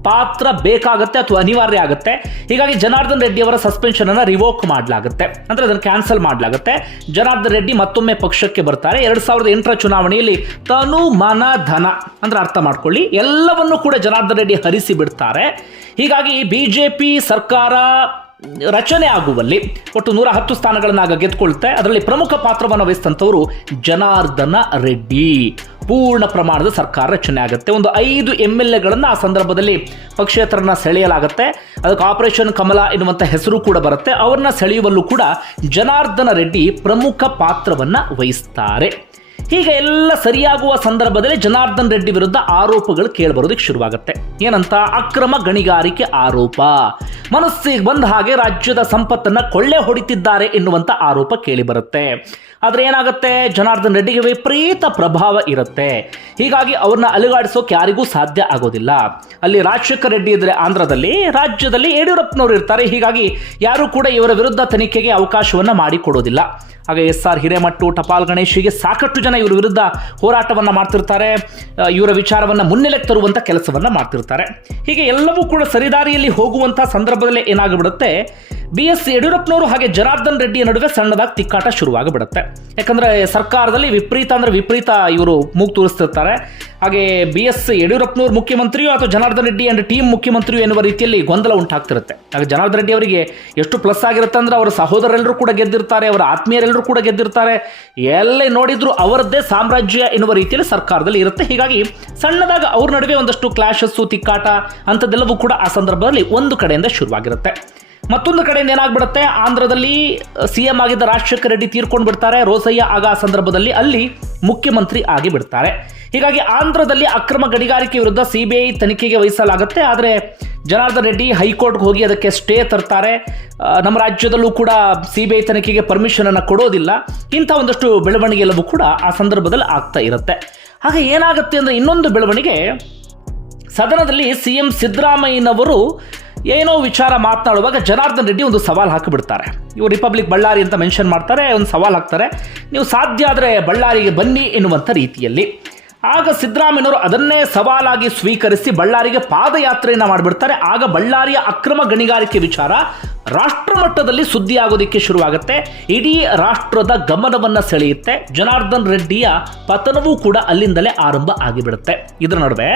ಪಾತ್ರ ಬೇಕಾಗುತ್ತೆ ಅಥವಾ ಅನಿವಾರ್ಯ ಆಗುತ್ತೆ. ಹೀಗಾಗಿ ಜನಾರ್ದನ್ ರೆಡ್ಡಿ ಅವರ ಸಸ್ಪೆನ್ಷನ್ ಅನ್ನು ರಿವೋಕ್ ಮಾಡಲಾಗುತ್ತೆ, ಅಂದ್ರೆ ಅದನ್ನು ಕ್ಯಾನ್ಸಲ್ ಮಾಡಲಾಗುತ್ತೆ. ಜನಾರ್ದನ್ ರೆಡ್ಡಿ ಮತ್ತೊಮ್ಮೆ ಪಕ್ಷಕ್ಕೆ ಬರ್ತಾರೆ. 2008 ಚುನಾವಣೆಯಲ್ಲಿ ತನು ಮನ ಧನ ಅಂದ್ರೆ ಅರ್ಥ ಮಾಡ್ಕೊಳ್ಳಿ, ಎಲ್ಲವನ್ನೂ ಕೂಡ ಜನಾರ್ದನ್ ರೆಡ್ಡಿ ಹರಿಸಿ ಬಿಡ್ತಾರೆ. ಹೀಗಾಗಿ ಬಿಜೆಪಿ ಸರ್ಕಾರ ರಚನೆ ಆಗುವಲ್ಲಿ ಒಟ್ಟು 110 ಸ್ಥಾನಗಳನ್ನಾಗ ಗೆದ್ದುಕೊಳ್ಳುತ್ತೆ. ಅದರಲ್ಲಿ ಪ್ರಮುಖ ಪಾತ್ರವನ್ನು ವಹಿಸಿದಂಥವರು ಜನಾರ್ದನ ರೆಡ್ಡಿ. ಪೂರ್ಣ ಪ್ರಮಾಣದ ಸರ್ಕಾರ ರಚನೆ ಆಗುತ್ತೆ. ಒಂದು 5 MLAಗಳನ್ನು ಆ ಸಂದರ್ಭದಲ್ಲಿ ಪಕ್ಷೇತರನ್ನ ಸೆಳೆಯಲಾಗುತ್ತೆ. ಅದಕ್ಕೆ ಆಪರೇಷನ್ ಕಮಲ ಎನ್ನುವಂಥ ಹೆಸರು ಕೂಡ ಬರುತ್ತೆ. ಅವ್ರನ್ನ ಸೆಳೆಯುವಲ್ಲೂ ಕೂಡ ಜನಾರ್ದನ ರೆಡ್ಡಿ ಪ್ರಮುಖ ಪಾತ್ರವನ್ನು ವಹಿಸ್ತಾರೆ. ಹೀಗೆ ಎಲ್ಲ ಸರಿಯಾಗುವ ಸಂದರ್ಭದಲ್ಲಿ ಜನಾರ್ದನ್ ರೆಡ್ಡಿ ವಿರುದ್ಧ ಆರೋಪಗಳು ಕೇಳಿಬರೋದಕ್ಕೆ ಶುರುವಾಗುತ್ತೆ. ಏನಂತ, ಅಕ್ರಮ ಗಣಿಗಾರಿಕೆ ಆರೋಪ, ಮನಸ್ಸಿಗೆ ಬಂದ ಹಾಗೆ ರಾಜ್ಯದ ಸಂಪತ್ತನ್ನ ಕೊಳ್ಳೆ ಹೊಡಿತಿದ್ದಾರೆ ಎನ್ನುವಂತ ಆರೋಪ ಕೇಳಿ ಬರುತ್ತೆ. ಆದ್ರೆ ಏನಾಗುತ್ತೆ, ಜನಾರ್ದನ್ ರೆಡ್ಡಿಗೆ ವಿಪರೀತ ಪ್ರಭಾವ ಇರುತ್ತೆ. ಹೀಗಾಗಿ ಅವ್ರನ್ನ ಅಲುಗಾಡಿಸೋಕೆ ಯಾರಿಗೂ ಸಾಧ್ಯ ಆಗೋದಿಲ್ಲ. ಅಲ್ಲಿ ರಾಜಶೇಖರ ರೆಡ್ಡಿ ಇದ್ರೆ ಆಂಧ್ರದಲ್ಲಿ, ರಾಜ್ಯದಲ್ಲಿ ಯಡಿಯೂರಪ್ಪನವರು ಇರ್ತಾರೆ. ಹೀಗಾಗಿ ಯಾರು ಕೂಡ ಇವರ ವಿರುದ್ಧ ತನಿಖೆಗೆ ಅವಕಾಶವನ್ನ ಮಾಡಿಕೊಡೋದಿಲ್ಲ. ಹಾಗೆ SR ಹಿರೇಮಠ, ಟಪಾಲ್ ಗಣೇಶ್, ಹೀಗೆ ಸಾಕಷ್ಟು ಜನ ಇವರ ವಿರುದ್ಧ ಹೋರಾಟವನ್ನ ಮಾಡ್ತಿರ್ತಾರೆ. ಇವರ ವಿಚಾರವನ್ನ ಮುನ್ನೆಲೆಗೆ ತರುವಂತ ಕೆಲಸವನ್ನ ಮಾಡ್ತಿರ್ತಾರೆ. ಹೀಗೆ ಎಲ್ಲವೂ ಕೂಡ ಸರಿದಾರಿಯಲ್ಲಿ ಹೋಗುವಂತ ಸಂದರ್ಭದಲ್ಲಿ ಏನಾಗಿಬಿಡುತ್ತೆ, BS ಯಡಿಯೂರಪ್ಪನವರು ಹಾಗೆ ಜನಾರ್ದನ್ ರೆಡ್ಡಿಯ ನಡುವೆ ಸಣ್ಣದಾಗಿ ತಿಕ್ಕಾಟ ಶುರುವಾಗಿಬಿಡುತ್ತೆ. ಯಾಕಂದ್ರೆ ಸರ್ಕಾರದಲ್ಲಿ ವಿಪರೀತ ಇವರು ಮೂಗು ತೋರಿಸ್ತಿರ್ತಾರೆ. ಹಾಗೆ BS ಯಡಿಯೂರಪ್ಪನವರು ಮುಖ್ಯಮಂತ್ರಿಯೋ ಅಥವಾ ಜನಾರ್ದನ್ ರೆಡ್ಡಿ ಅಂಡ್ ಟೀಮ್ ಮುಖ್ಯಮಂತ್ರಿಯೋ ಎನ್ನುವ ರೀತಿಯಲ್ಲಿ ಗೊಂದಲ ಉಂಟಾಗ್ತಿರುತ್ತೆ. ಹಾಗೆ ಜನಾರ್ದನ್ ರೆಡ್ಡಿ ಅವರಿಗೆ ಎಷ್ಟು ಪ್ಲಸ್ ಆಗಿರುತ್ತೆ ಅಂದ್ರೆ, ಅವರ ಸಹೋದರರೆಲ್ಲರೂ ಕೂಡ ಗೆದ್ದಿರ್ತಾರೆ, ಅವರ ಆತ್ಮೀಯರೆಲ್ಲರೂ ಕೂಡ ಗೆದ್ದಿರ್ತಾರೆ. ಎಲ್ಲೇ ನೋಡಿದ್ರು ಅವರದ್ದೇ ಸಾಮ್ರಾಜ್ಯ ಎನ್ನುವ ರೀತಿಯಲ್ಲಿ ಸರ್ಕಾರದಲ್ಲಿ ಇರುತ್ತೆ. ಹೀಗಾಗಿ ಸಣ್ಣದಾಗ ಅವ್ರ ನಡುವೆ ಒಂದಷ್ಟು ಕ್ಲಾಶಸ್ಸು, ತಿಕ್ಕಾಟ ಅಂಥದ್ದೆಲ್ಲವೂ ಕೂಡ ಆ ಸಂದರ್ಭದಲ್ಲಿ ಒಂದು ಕಡೆಯಿಂದ ಶುರುವಾಗಿರುತ್ತೆ. ಮತ್ತೊಂದು ಕಡೆಯಿಂದ ಏನಾಗ್ಬಿಡುತ್ತೆ, ಆಂಧ್ರದಲ್ಲಿ ಸಿಎಂ ಆಗಿದ್ದ ರಾಜಶೇಖರ ರೆಡ್ಡಿ ತೀರ್ಕೊಂಡು ಬಿಡ್ತಾರೆ. ರೋಸಯ್ಯ ಆಗ ಆ ಸಂದರ್ಭದಲ್ಲಿ ಅಲ್ಲಿ ಮುಖ್ಯಮಂತ್ರಿ ಆಗಿ ಬಿಡ್ತಾರೆ. ಹೀಗಾಗಿ ಆಂಧ್ರದಲ್ಲಿ ಅಕ್ರಮ ಗಣಿಗಾರಿಕೆ ವಿರುದ್ಧ ಸಿಬಿಐ ತನಿಖೆಗೆ ವಹಿಸಲಾಗುತ್ತೆ. ಆದರೆ ಜನಾರ್ದನ್ ರೆಡ್ಡಿ ಹೈಕೋರ್ಟ್ಗೆ ಹೋಗಿ ಅದಕ್ಕೆ ಸ್ಟೇ ತರ್ತಾರೆ. ನಮ್ಮ ರಾಜ್ಯದಲ್ಲೂ ಕೂಡ ಸಿಬಿಐ ತನಿಖೆಗೆ ಪರ್ಮಿಷನ್ ಅನ್ನು ಕೊಡೋದಿಲ್ಲ. ಇಂಥ ಒಂದಷ್ಟು ಬೆಳವಣಿಗೆ ಎಲ್ಲವೂ ಕೂಡ ಆ ಸಂದರ್ಭದಲ್ಲಿ ಆಗ್ತಾ ಇರುತ್ತೆ. ಹಾಗೆ ಏನಾಗುತ್ತೆ ಅಂದರೆ, ಇನ್ನೊಂದು ಬೆಳವಣಿಗೆ, ಸದನದಲ್ಲಿ ಸಿಎಂ ಸಿದ್ದರಾಮಯ್ಯನವರು ಏನೋ ವಿಚಾರ ಮಾತನಾಡುವಾಗ ಜನಾರ್ದನ್ ರೆಡ್ಡಿ ಒಂದು ಸವಾಲು ಹಾಕಿಬಿಡ್ತಾರೆ. ಇವರು ರಿಪಬ್ಲಿಕ್ ಬಳ್ಳಾರಿ ಅಂತ ಮೆನ್ಷನ್ ಮಾಡ್ತಾರೆ, ಒಂದು ಸವಾಲು ಹಾಕ್ತಾರೆ, ನೀವು ಸಾಧ್ಯ ಆದರೆ ಬಳ್ಳಾರಿಗೆ ಬನ್ನಿ ಎನ್ನುವಂಥ ರೀತಿಯಲ್ಲಿ. ಆಗ ಸಿದ್ದರಾಮಯ್ಯನವರು ಅದನ್ನೇ ಸವಾಲಾಗಿ ಸ್ವೀಕರಿಸಿ ಬಳ್ಳಾರಿಗೆ ಪಾದಯಾತ್ರೆಯನ್ನು ಮಾಡಿಬಿಡ್ತಾರೆ. ಆಗ ಬಳ್ಳಾರಿಯ ಅಕ್ರಮ ಗಣಿಗಾರಿಕೆ ವಿಚಾರ ರಾಷ್ಟ್ರ ಮಟ್ಟದಲ್ಲಿ ಸುದ್ದಿ ಆಗೋದಕ್ಕೆ ಶುರುವಾಗುತ್ತೆ. ಇಡೀ ರಾಷ್ಟ್ರದ ಗಮನವನ್ನು ಸೆಳೆಯುತ್ತೆ. ಜನಾರ್ದನ್ ರೆಡ್ಡಿಯ ಪತನವೂ ಕೂಡ ಅಲ್ಲಿಂದಲೇ ಆರಂಭ ಆಗಿಬಿಡುತ್ತೆ. ಇದರ ನಡುವೆ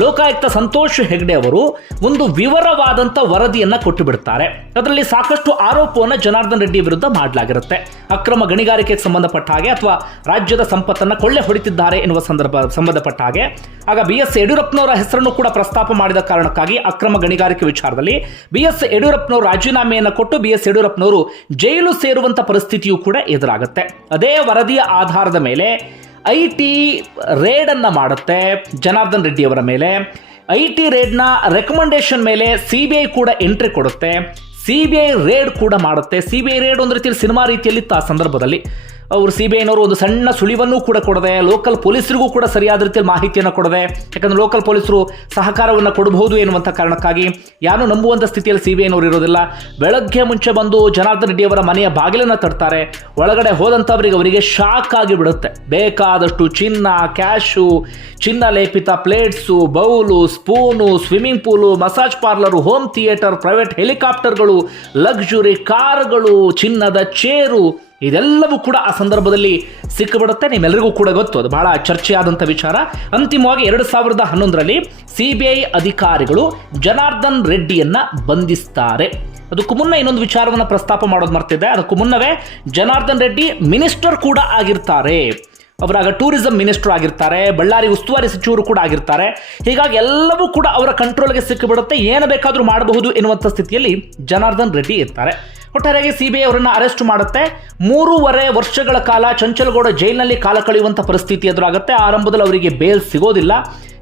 ಲೋಕಾಯುಕ್ತ ಸಂತೋಷ್ ಹೆಗ್ಡೆ ಅವರು ಒಂದು ವಿವರವಾದಂಥ ವರದಿಯನ್ನು ಕೊಟ್ಟು ಬಿಡ್ತಾರೆ. ಅದರಲ್ಲಿ ಸಾಕಷ್ಟು ಆರೋಪವನ್ನು ಜನಾರ್ದನ್ ರೆಡ್ಡಿ ವಿರುದ್ಧ ಮಾಡಲಾಗಿರುತ್ತೆ. ಅಕ್ರಮ ಗಣಿಗಾರಿಕೆಗೆ ಸಂಬಂಧಪಟ್ಟ ಹಾಗೆ ಅಥವಾ ರಾಜ್ಯದ ಸಂಪತ್ತನ್ನು ಕೊಳ್ಳೆ ಹೊಡಿತಿದ್ದಾರೆ ಎನ್ನುವ ಸಂಬಂಧಪಟ್ಟ ಹಾಗೆ. ಆಗ BS ಯಡಿಯೂರಪ್ಪನವರ ಹೆಸರನ್ನು ಕೂಡ ಪ್ರಸ್ತಾಪ ಮಾಡಿದ ಕಾರಣಕ್ಕಾಗಿ ಅಕ್ರಮ ಗಣಿಗಾರಿಕೆ ವಿಚಾರದಲ್ಲಿ BS ಯಡಿಯೂರಪ್ಪನವರು ರಾಜೀನಾಮೆಯನ್ನು ಕೊಟ್ಟು BS ಯಡಿಯೂರಪ್ಪನವರು ಜೈಲು ಸೇರುವಂಥ ಪರಿಸ್ಥಿತಿಯೂ ಕೂಡ ಎದುರಾಗುತ್ತೆ. ಅದೇ ವರದಿಯ ಆಧಾರದ ಮೇಲೆ IT ರೇಡ್ ಅನ್ನು ಮಾಡುತ್ತೆ ಜನಾರ್ದನ್ ರೆಡ್ಡಿ ಅವರ ಮೇಲೆ. IT ರೇಡ್ನ ರೆಕಮೆಂಡೇಶನ್ ಮೇಲೆ CBI ಕೂಡ ಎಂಟ್ರಿ ಕೊಡುತ್ತೆ. CBI ರೇಡ್ ಕೂಡ ಮಾಡುತ್ತೆ. CBI ರೇಡ್ ಒಂದು ರೀತಿಯಲ್ಲಿ ಸಿನಿಮಾ ರೀತಿಯಲ್ಲಿ ಆ ಸಂದರ್ಭದಲ್ಲಿ ಅವರು CBIನವರು ಒಂದು ಸಣ್ಣ ಸುಳಿವನ್ನು ಕೂಡ ಕೊಡದೆ, ಲೋಕಲ್ ಪೊಲೀಸರಿಗೂ ಕೂಡ ಸರಿಯಾದ ರೀತಿಯಲ್ಲಿ ಮಾಹಿತಿಯನ್ನು ಕೊಡದೆ, ಯಾಕಂದರೆ ಲೋಕಲ್ ಪೊಲೀಸರು ಸಹಕಾರವನ್ನು ಕೊಡಬಹುದು ಎನ್ನುವಂಥ ಕಾರಣಕ್ಕಾಗಿ ಯಾರು ನಂಬುವಂಥ ಸ್ಥಿತಿಯಲ್ಲಿ CBIನವರು ಇರೋದಿಲ್ಲ. ಬೆಳಗ್ಗೆ ಮುಂಚೆ ಬಂದು ಜನಾರ್ದನ್ ರೆಡ್ಡಿ ಅವರ ಮನೆಯ ಬಾಗಿಲನ್ನು ತಟ್ತಾರೆ. ಒಳಗಡೆ ಹೋದಂಥವರಿಗೆ ಅವರಿಗೆ ಶಾಕ್ ಆಗಿಬಿಡುತ್ತೆ. ಬೇಕಾದಷ್ಟು ಚಿನ್ನ, ಕ್ಯಾಶು, ಚಿನ್ನ ಲೇಪಿತ plates, bowl, spoon, swimming pool, massage parlour, home theatre, private ಹೆಲಿಕಾಪ್ಟರ್ಗಳು, ಲಕ್ಸುರಿ ಕಾರುಗಳು, ಚಿನ್ನದ ಚೇರು, ಇದೆಲ್ಲವೂ ಕೂಡ ಆ ಸಂದರ್ಭದಲ್ಲಿ ಸಿಕ್ಕಿಬಿಡುತ್ತೆ. ನಿಮ್ಮೆಲ್ಲರಿಗೂ ಕೂಡ ಗೊತ್ತು, ಅದು ಬಹಳ ಚರ್ಚೆಯಾದಂಥ ವಿಚಾರ. ಅಂತಿಮವಾಗಿ 2011ರಲ್ಲಿ CBI ಅಧಿಕಾರಿಗಳು ಜನಾರ್ದನ್ ರೆಡ್ಡಿಯನ್ನ ಬಂಧಿಸ್ತಾರೆ. ಅದಕ್ಕೂ ಮುನ್ನ ಇನ್ನೊಂದು ವಿಚಾರವನ್ನು ಪ್ರಸ್ತಾಪ ಮಾಡೋದು ಮರ್ತಿದ್ದೆ. ಅದಕ್ಕೂ ಮುನ್ನವೇ ಜನಾರ್ದನ್ ರೆಡ್ಡಿ ಮಿನಿಸ್ಟರ್ ಕೂಡ ಆಗಿರ್ತಾರೆ. ಅವರಾಗ ಟೂರಿಸಂ ಮಿನಿಸ್ಟರ್ ಆಗಿರ್ತಾರೆ, ಬಳ್ಳಾರಿ ಉಸ್ತುವಾರಿ ಸಚಿವರು ಕೂಡ ಆಗಿರ್ತಾರೆ. ಹೀಗಾಗಿ ಎಲ್ಲವೂ ಕೂಡ ಅವರ ಕಂಟ್ರೋಲ್ಗೆ ಸಿಕ್ಕಿಬಿಡುತ್ತೆ. ಏನು ಬೇಕಾದರೂ ಮಾಡಬಹುದು ಎನ್ನುವಂಥ ಸ್ಥಿತಿಯಲ್ಲಿ ಜನಾರ್ದನ್ ರೆಡ್ಡಿ ಇರ್ತಾರೆ. ಒಟ್ಟಾರೆಯಾಗಿ CBI ಅವರನ್ನು ಅರೆಸ್ಟ್ ಮಾಡುತ್ತೆ. 3.5 ವರ್ಷಗಳ ಕಾಲ ಚಂಚಲಗೌಡ ಜೈಲಿನಲ್ಲಿ ಕಾಲ ಕಳೆಯುವಂಥ ಪರಿಸ್ಥಿತಿ ಎದುರಾಗುತ್ತೆ. ಆರಂಭದಲ್ಲಿ ಅವರಿಗೆ ಬೇಲ್ ಸಿಗೋದಿಲ್ಲ.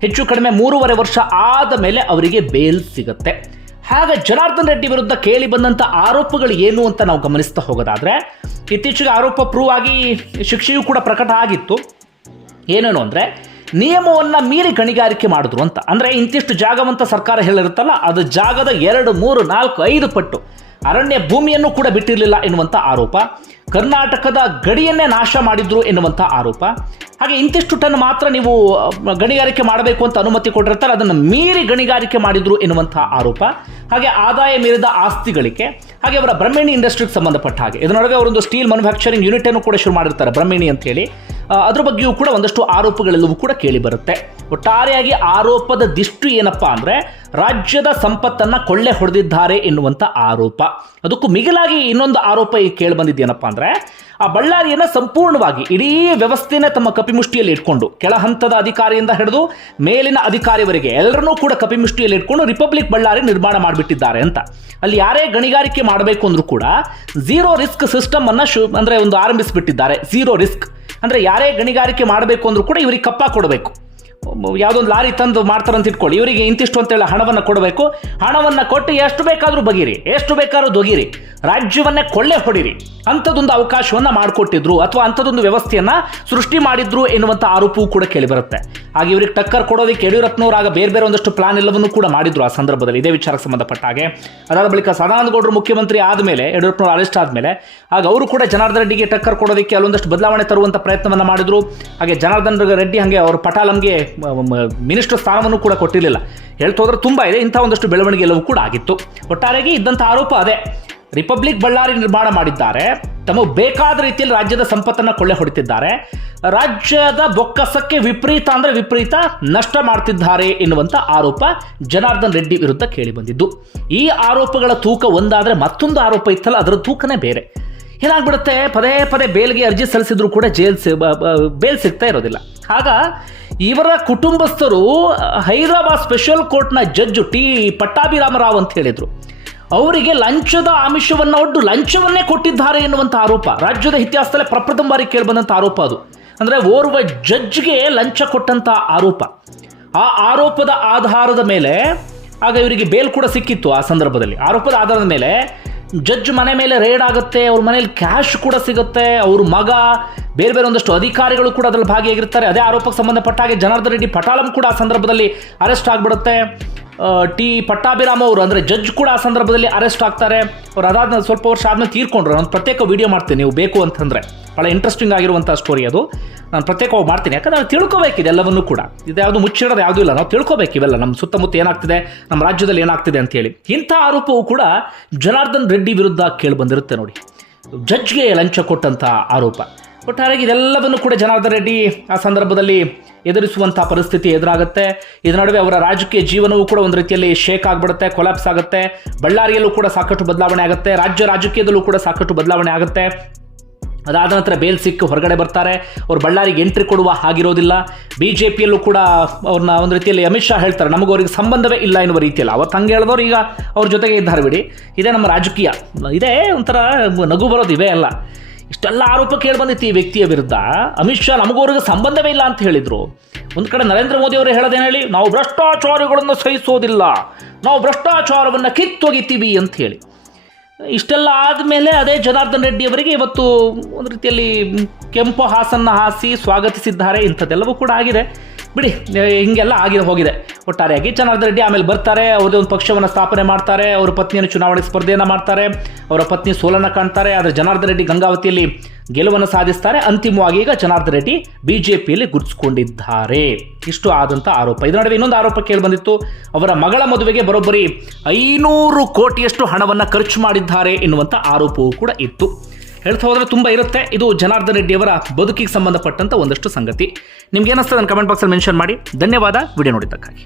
ಹೆಚ್ಚು ಕಡಿಮೆ 3.5 ವರ್ಷ ಆದ ಮೇಲೆ ಅವರಿಗೆ ಬೇಲ್ ಸಿಗುತ್ತೆ. ಹಾಗೆ ಜನಾರ್ದನ್ ರೆಡ್ಡಿ ವಿರುದ್ಧ ಕೇಳಿ ಬಂದಂಥ ಆರೋಪಗಳು ಏನು ಅಂತ ನಾವು ಗಮನಿಸ್ತಾ ಹೋಗೋದಾದ್ರೆ, ಇತ್ತೀಚೆಗೆ ಆರೋಪ ಪ್ರೂವ್ ಆಗಿ ಶಿಕ್ಷೆಯೂ ಕೂಡ ಪ್ರಕಟ ಆಗಿತ್ತು. ಏನೇನು ಅಂದರೆ, ನಿಯಮವನ್ನು ಮೀರಿ ಗಣಿಗಾರಿಕೆ ಮಾಡಿದ್ರು ಅಂತ. ಅಂದರೆ ಇಂತಿಷ್ಟು ಜಾಗವಂತ ಸರ್ಕಾರ ಹೇಳಿರುತ್ತಲ್ಲ, ಅದು ಜಾಗದ 2, 3, 4, 5 ಪಟ್ಟು ಅರಣ್ಯ ಭೂಮಿಯನ್ನು ಕೂಡ ಬಿಟ್ಟಿರಲಿಲ್ಲ ಎನ್ನುವಂಥ ಆರೋಪ. ಕರ್ನಾಟಕದ ಗಡಿಯನ್ನೇ ನಾಶ ಮಾಡಿದ್ರು ಎನ್ನುವಂಥ ಆರೋಪ. ಹಾಗೆ ಇಂತಿಷ್ಟು ಟನ್ ಮಾತ್ರ ನೀವು ಗಣಿಗಾರಿಕೆ ಮಾಡಬೇಕು ಅಂತ ಅನುಮತಿ ಕೊಟ್ಟಿರ್ತಾರೆ, ಅದನ್ನು ಮೀರಿ ಗಣಿಗಾರಿಕೆ ಮಾಡಿದ್ರು ಎನ್ನುವಂಥ ಆರೋಪ. ಹಾಗೆ ಆದಾಯ ಮೀರಿದ ಆಸ್ತಿ ಗಳಿಕೆ. ಹಾಗೆ ಅವರ ಬ್ರಹ್ಮಣಿ ಇಂಡಸ್ಟ್ರಿಗೆ ಸಂಬಂಧಪಟ್ಟ ಹಾಗೆ ಇದರೊಳಗೆ ಅವರೊಂದು ಸ್ಟೀಲ್ ಮ್ಯಾನುಫ್ಯಾಕ್ಚರಿಂಗ್ ಯೂನಿಟ್ ಅನ್ನು ಕೂಡ ಶುರು ಮಾಡಿರ್ತಾರೆ, ಬ್ರಹ್ಮಣಿ ಅಂತ ಹೇಳಿ. ಅದ್ರ ಬಗ್ಗೆಯೂ ಕೂಡ ಒಂದಷ್ಟು ಆರೋಪಗಳೆಲ್ಲವೂ ಕೂಡ ಕೇಳಿ ಬರುತ್ತೆ. ಒಟ್ಟಾರೆಯಾಗಿ ಆರೋಪದ ದಿಷ್ಟು ಏನಪ್ಪಾ ಅಂದ್ರೆ, ರಾಜ್ಯದ ಸಂಪತ್ತನ್ನ ಕೊಳ್ಳೆ ಹೊಡೆದಿದ್ದಾರೆ ಎನ್ನುವಂಥ ಆರೋಪ. ಅದಕ್ಕೂ ಮಿಗಿಲಾಗಿ ಇನ್ನೊಂದು ಆರೋಪ ಕೇಳಿ ಬಂದಿದ್ದೇನಪ್ಪ ಅಂದ್ರೆ, ಆ ಬಳ್ಳಾರಿಯನ್ನ ಸಂಪೂರ್ಣವಾಗಿ ಇಡೀ ವ್ಯವಸ್ಥೆನ ತಮ್ಮ ಕಪಿಮುಷ್ಟಿಯಲ್ಲಿ ಇಟ್ಕೊಂಡು, ಕೆಳ ಹಂತದ ಅಧಿಕಾರಿಯಿಂದ ಹಿಡಿದು ಮೇಲಿನ ಅಧಿಕಾರಿವರೆಗೆ ಎಲ್ಲರನ್ನೂ ಕೂಡ ಕಪಿಮುಷ್ಟಿಯಲ್ಲಿ ಇಟ್ಕೊಂಡು ರಿಪಬ್ಲಿಕ್ ಬಳ್ಳಾರಿ ನಿರ್ಮಾಣ ಮಾಡಿಬಿಟ್ಟಿದ್ದಾರೆ ಅಂತ. ಅಲ್ಲಿ ಯಾರೇ ಗಣಿಗಾರಿಕೆ ಮಾಡಬೇಕು ಅಂದ್ರೂ ಕೂಡ ಝೀರೋ ರಿಸ್ಕ್ ಸಿಸ್ಟಮ್ ಅನ್ನ ಅಂದ್ರೆ ಒಂದು ಆರಂಭಿಸಿಬಿಟ್ಟಿದ್ದಾರೆ. ಝೀರೋ ರಿಸ್ಕ್ ಅಂದ್ರೆ ಯಾರೇ ಗಣಿಗಾರಿಕೆ ಮಾಡಬೇಕು ಅಂದ್ರೂ ಕೂಡ ಇವರಿಗೆ ಕಪ್ಪ ಕೊಡಬೇಕು. ಯಾವುದೊಂದು ಲಾರಿ ತಂದು ಮಾಡ್ತಾರಂತ ಇಟ್ಕೊಳ್ಳಿ, ಇವರಿಗೆ ಇಂತಿಷ್ಟು ಅಂತೇಳಿ ಹಣವನ್ನು ಕೊಡಬೇಕು. ಹಣವನ್ನು ಕೊಟ್ಟು ಎಷ್ಟು ಬೇಕಾದರೂ ಬಗೀರಿ, ಎಷ್ಟು ಬೇಕಾದ್ರೂ ದೊಗಿರಿ, ರಾಜ್ಯವನ್ನೇ ಕೊಳ್ಳೆ ಹೊಡಿರಿ, ಅಂಥದ್ದೊಂದು ಅವಕಾಶವನ್ನು ಮಾಡಿಕೊಟ್ಟಿದ್ರು ಅಥವಾ ಅಂಥದ್ದೊಂದು ವ್ಯವಸ್ಥೆಯನ್ನು ಸೃಷ್ಟಿ ಮಾಡಿದ್ರು ಎನ್ನುವಂಥ ಆರೋಪವೂ ಕೂಡ ಕೇಳಿಬರುತ್ತೆ. ಹಾಗೆ ಇವರಿಗೆ ಟಕ್ಕರ್ ಕೊಡೋದಕ್ಕೆ ಯಡಿಯೂರಪ್ಪನವರು ಆಗ ಬೇರೆ ಬೇರೆ ಒಂದಷ್ಟು ಪ್ಲಾನ್ ಎಲ್ಲವನ್ನೂ ಕೂಡ ಮಾಡಿದ್ರು ಆ ಸಂದರ್ಭದಲ್ಲಿ ಇದೇ ವಿಚಾರಕ್ಕೆ ಸಂಬಂಧಪಟ್ಟ ಹಾಗೆ. ಅದಾದ ಬಳಿಕ ಸದಾನಂದ ಗೌಡರು ಮುಖ್ಯಮಂತ್ರಿ ಆದಮೇಲೆ, ಯಡಿಯೂರಪ್ಪನವರು ಅರೆಸ್ಟ್ ಆದಮೇಲೆ, ಆಗ ಅವರು ಕೂಡ ಜನಾರ್ದನ್ ರೆಡ್ಡಿಗೆ ಟಕ್ಕರ್ ಕೊಡೋದಕ್ಕೆ ಅಲ್ಲೊಂದಷ್ಟು ಬದಲಾವಣೆ ತರುವಂಥ ಪ್ರಯತ್ನವನ್ನು ಮಾಡಿದ್ರು. ಹಾಗೆ ಜನಾರ್ದನ್ ರೆಡ್ಡಿ ಹಾಗೆ ಅವರು ಪಟಾಲಂಗೆ ಮಿನಿಸ್ಟರ್ ಸ್ಥಾನವನ್ನು ಕೂಡ ಕೊಟ್ಟಿರಲಿಲ್ಲ. ಹೇಳ್ತಾ ಹೋದ್ರೆ ತುಂಬ ಇದೆ. ಇಂಥ ಒಂದಷ್ಟು ಬೆಳವಣಿಗೆ ಎಲ್ಲವೂ ಕೂಡ ಆಗಿತ್ತು. ಒಟ್ಟಾರೆಯಾಗಿ ಇದ್ದಂಥ ಆರೋಪ ಅದೇ, ರಿಪಬ್ಲಿಕ್ ಬಳ್ಳಾರಿ ನಿರ್ಮಾಣ ಮಾಡಿದ್ದಾರೆ, ತಮಗೆ ಬೇಕಾದ ರೀತಿಯಲ್ಲಿ ರಾಜ್ಯದ ಸಂಪತ್ತನ್ನು ಕೊಳ್ಳೆ ಹೊಡಿತಿದ್ದಾರೆ, ರಾಜ್ಯದ ಬೊಕ್ಕಸಕ್ಕೆ ವಿಪರೀತ ಅಂದರೆ ವಿಪರೀತ ನಷ್ಟ ಮಾಡ್ತಿದ್ದಾರೆ ಎನ್ನುವಂಥ ಆರೋಪ ಜನಾರ್ದನ್ ರೆಡ್ಡಿ ವಿರುದ್ಧ ಕೇಳಿ ಬಂದಿದ್ದು. ಈ ಆರೋಪಗಳ ತೂಕ ಒಂದಾದರೆ ಮತ್ತೊಂದು ಆರೋಪ ಇತ್ತಲ್ಲ, ಅದರ ತೂಕನೇ ಬೇರೆ. ಏನಾಗ್ಬಿಡುತ್ತೆ, ಪದೇ ಪದೇ ಬೇಲ್ಗೆ ಅರ್ಜಿ ಸಲ್ಲಿಸಿದ್ರು ಕೂಡ ಬೇಲ್ ಸಿಗ್ತಾ ಇರೋದಿಲ್ಲ. ಆಗ ಇವರ ಕುಟುಂಬಸ್ಥರು ಹೈದರಾಬಾದ್ ಸ್ಪೆಷಲ್ ಕೋರ್ಟ್ನ ಜಡ್ಜು T. ಪಟ್ಟಾಭಿರಾಮರಾವ್ ಅಂತ ಹೇಳಿದರು, ಅವರಿಗೆ ಲಂಚದ ಆಮಿಷವನ್ನು ಒಡ್ಡು ಲಂಚವನ್ನೇ ಕೊಟ್ಟಿದ್ದಾರೆ ಎನ್ನುವಂಥ ಆರೋಪ ರಾಜ್ಯದ ಇತಿಹಾಸದಲ್ಲೇ ಪ್ರಪ್ರಥಮ ಬಾರಿ ಕೇಳಿಬಂದಂಥ ಆರೋಪ ಅದು. ಅಂದರೆ ಓರ್ವ ಜಡ್ಜ್ಗೆ ಲಂಚ ಕೊಟ್ಟಂಥ ಆರೋಪ. ಆ ಆರೋಪದ ಆಧಾರದ ಮೇಲೆ ಆಗ ಇವರಿಗೆ ಬೇಲ್ ಕೂಡ ಸಿಕ್ಕಿತ್ತು. ಆ ಸಂದರ್ಭದಲ್ಲಿ ಆರೋಪದ ಆಧಾರದ ಮೇಲೆ ಜಡ್ಜ್ ಮನೆ ಮೇಲೆ ರೇಡ್ ಆಗುತ್ತೆ, ಅವ್ರ ಮನೇಲಿ ಕ್ಯಾಶ್ ಕೂಡ ಸಿಗುತ್ತೆ, ಅವ್ರ ಮಗ ಬೇರೆ ಬೇರೆ ಒಂದಷ್ಟು ಅಧಿಕಾರಿಗಳು ಕೂಡ ಅದರಲ್ಲಿ ಭಾಗಿಯಾಗಿರ್ತಾರೆ. ಅದೇ ಆರೋಪಕ್ಕೆ ಸಂಬಂಧಪಟ್ಟ ಹಾಗೆ ಜನಾರ್ದನ್ ರೆಡ್ಡಿ ಪಟಾಲಂ ಕೂಡ ಆ ಸಂದರ್ಭದಲ್ಲಿ ಅರೆಸ್ಟ್ ಆಗಿಬಿಡುತ್ತೆ. ಟಿ ಪಟ್ಟಾಭಿರಾಮ್ ಅವರು ಅಂದರೆ ಜಡ್ಜ್ ಕೂಡ ಆ ಸಂದರ್ಭದಲ್ಲಿ ಅರೆಸ್ಟ್ ಆಗ್ತಾರೆ. ಅವ್ರು ಅದಾದ ಸ್ವಲ್ಪ ವರ್ಷ ಆದಮೇಲೆ ತೀರ್ಕೊಂಡ್ರು. ನಾನು ಪ್ರತ್ಯೇಕ ವಿಡಿಯೋ ಮಾಡ್ತೀನಿ, ನೀವು ಬೇಕು ಅಂತಂದರೆ. ಭಾಳ ಇಂಟ್ರೆಸ್ಟಿಂಗ್ ಆಗಿರುವಂಥ ಸ್ಟೋರಿ ಅದು. ನಾನು ಪ್ರತ್ಯೇಕವಾಗಿ ಮಾಡ್ತೀನಿ, ಯಾಕಂದರೆ ನಾವು ತಿಳ್ಕೊಬೇಕಿದೆ ಎಲ್ಲವನ್ನೂ ಕೂಡ. ಇದು ಯಾವುದು ಮುಚ್ಚಿಡೋದು ಯಾವುದೂ ಇಲ್ಲ, ನಾವು ತಿಳ್ಕೊಬೇಕು ಇವೆಲ್ಲ ನಮ್ಮ ಸುತ್ತಮುತ್ತ ಏನಾಗ್ತಿದೆ, ನಮ್ಮ ರಾಜ್ಯದಲ್ಲಿ ಏನಾಗ್ತಿದೆ ಅಂತೇಳಿ. ಇಂಥ ಆರೋಪವು ಕೂಡ ಜನಾರ್ದನ್ ರೆಡ್ಡಿ ವಿರುದ್ಧ ಕೇಳಿಬಂದಿರುತ್ತೆ ನೋಡಿ. ಜಡ್ಜ್ಗೆ ಲಂಚ ಕೊಟ್ಟಂಥ ಆರೋಪ. ಒಟ್ಟಾರೆಯಾಗಿ ಇದೆಲ್ಲವನ್ನು ಕೂಡ ಜನಾರ್ದನ್ ರೆಡ್ಡಿ ಆ ಸಂದರ್ಭದಲ್ಲಿ ಎದುರಿಸುವಂಥ ಪರಿಸ್ಥಿತಿ ಎದುರಾಗುತ್ತೆ. ಇದರ ನಡುವೆ ಅವರ ರಾಜಕೀಯ ಜೀವನವೂ ಕೂಡ ಒಂದು ರೀತಿಯಲ್ಲಿ ಶೇಕ್ ಆಗಿಬಿಡುತ್ತೆ, ಕೊಲಾಪ್ಸ್ ಆಗುತ್ತೆ. ಬಳ್ಳಾರಿಯಲ್ಲೂ ಕೂಡ ಸಾಕಷ್ಟು ಬದಲಾವಣೆ ಆಗುತ್ತೆ, ರಾಜ್ಯ ರಾಜಕೀಯದಲ್ಲೂ ಕೂಡ ಸಾಕಷ್ಟು ಬದಲಾವಣೆ ಆಗುತ್ತೆ. ಅದಾದ ನಂತರ ಬೇಲ್ ಸಿಕ್ಕು ಹೊರಗಡೆ ಬರ್ತಾರೆ. ಅವ್ರು ಬಳ್ಳಾರಿಗೆ ಎಂಟ್ರಿ ಕೊಡುವ ಹಾಗಿರೋದಿಲ್ಲ. BJPಯಲ್ಲೂ ಕೂಡ ಅವ್ರನ್ನ ಒಂದು ರೀತಿಯಲ್ಲಿ ಅಮಿತ್ ಶಾ ಹೇಳ್ತಾರೆ, ನಮಗೂ ಅವ್ರಿಗೆ ಸಂಬಂಧವೇ ಇಲ್ಲ ಎನ್ನುವ ರೀತಿಯಲ್ಲಿ. ಅವತ್ತು ಹಂಗೆ ಹೇಳಿದವ್ರು ಈಗ ಅವ್ರ ಜೊತೆಗೆ ಇದ್ದಾರೆ ಬಿಡಿ. ಇದೇ ನಮ್ಮ ರಾಜಕೀಯ, ಇದೇ ಒಂಥರ ನಗು ಬರೋದು. ಇವೇ ಅಲ್ಲ, ಇಷ್ಟೆಲ್ಲ ಆರೋಪ ಕೇಳಿ ಬಂದಿತ್ತು ಈ ವ್ಯಕ್ತಿಯ ವಿರುದ್ಧ. ಅಮಿತ್ ಶಾ ನಮಗೂ ಅವ್ರಿಗೆ ಸಂಬಂಧವೇ ಇಲ್ಲ ಅಂತ ಹೇಳಿದರು. ಒಂದು ಕಡೆ ನರೇಂದ್ರ ಮೋದಿ ಅವರು ಹೇಳೋದೇನು ಹೇಳಿ, ನಾವು ಭ್ರಷ್ಟಾಚಾರಗಳನ್ನು ಸಹಿಸೋದಿಲ್ಲ, ನಾವು ಭ್ರಷ್ಟಾಚಾರವನ್ನು ಕಿತ್ತೊಗಿತೀವಿ ಅಂತ ಹೇಳಿ. ಇಷ್ಟೆಲ್ಲ ಆದಮೇಲೆ ಅದೇ ಜನಾರ್ದನ್ ರೆಡ್ಡಿ ಅವರಿಗೆ ಇವತ್ತು ಒಂದು ರೀತಿಯಲ್ಲಿ ಕೆಂಪು ಹಾಸನ್ನು ಹಾಸಿ ಸ್ವಾಗತಿಸಿದ್ದಾರೆ. ಇಂಥದ್ದೆಲ್ಲವೂ ಕೂಡ ಆಗಿದೆ ಬಿಡಿ, ಹಿಂಗೆಲ್ಲ ಹೋಗಿದೆ. ಒಟ್ಟಾರೆಯಾಗಿ ಜನಾರ್ದನ್ ರೆಡ್ಡಿ ಆಮೇಲೆ ಬರ್ತಾರೆ, ಅವ್ರದೇ ಒಂದು ಪಕ್ಷವನ್ನು ಸ್ಥಾಪನೆ ಮಾಡ್ತಾರೆ, ಅವರ ಪತ್ನಿಯನ್ನು ಚುನಾವಣೆ ಸ್ಪರ್ಧೆಯನ್ನು ಮಾಡ್ತಾರೆ, ಅವರ ಪತ್ನಿ ಸೋಲನ್ನು ಕಾಣ್ತಾರೆ. ಆದರೆ ಜನಾರ್ದನ್ ರೆಡ್ಡಿ ಗಂಗಾವತಿಯಲ್ಲಿ ಗೆಲುವನ್ನು ಸಾಧಿಸ್ತಾರೆ. ಅಂತಿಮವಾಗಿ ಈಗ ಜನಾರ್ದನ್ ರೆಡ್ಡಿ BJPಯಲ್ಲಿ ಗುರುತಿಸಿಕೊಂಡಿದ್ದಾರೆ. ಇಷ್ಟು ಆದಂಥ ಆರೋಪ. ಇದರ ನಡುವೆ ಇನ್ನೊಂದು ಆರೋಪ ಕೇಳಿ ಬಂದಿತ್ತು. ಅವರ ಮಗಳ ಮದುವೆಗೆ ಬರೋಬ್ಬರಿ 500 ಕೋಟಿಯಷ್ಟು ಹಣವನ್ನು ಖರ್ಚು ಮಾಡಿದ್ದಾರೆ ಎನ್ನುವಂಥ ಆರೋಪವೂ ಕೂಡ ಇತ್ತು. ಹೇಳ್ತಾ ಹೋದರೆ ತುಂಬ ಇರುತ್ತೆ. ಇದು ಜನಾರ್ದನ್ ರೆಡ್ಡಿ ಅವರ ಬದುಕಿಗೆ ಸಂಬಂಧಪಟ್ಟಂಥ ಒಂದಷ್ಟು ಸಂಗತಿ. ನಿಮ್ಗೆ ಏನಿಸ್ತದೆ ನನ್ನ ಕಮೆಂಟ್ ಬಾಕ್ಸಲ್ಲಿ ಮೆನ್ಷನ್ ಮಾಡಿ. ಧನ್ಯವಾದ ವಿಡಿಯೋ ನೋಡಿದ್ದಕ್ಕಾಗಿ.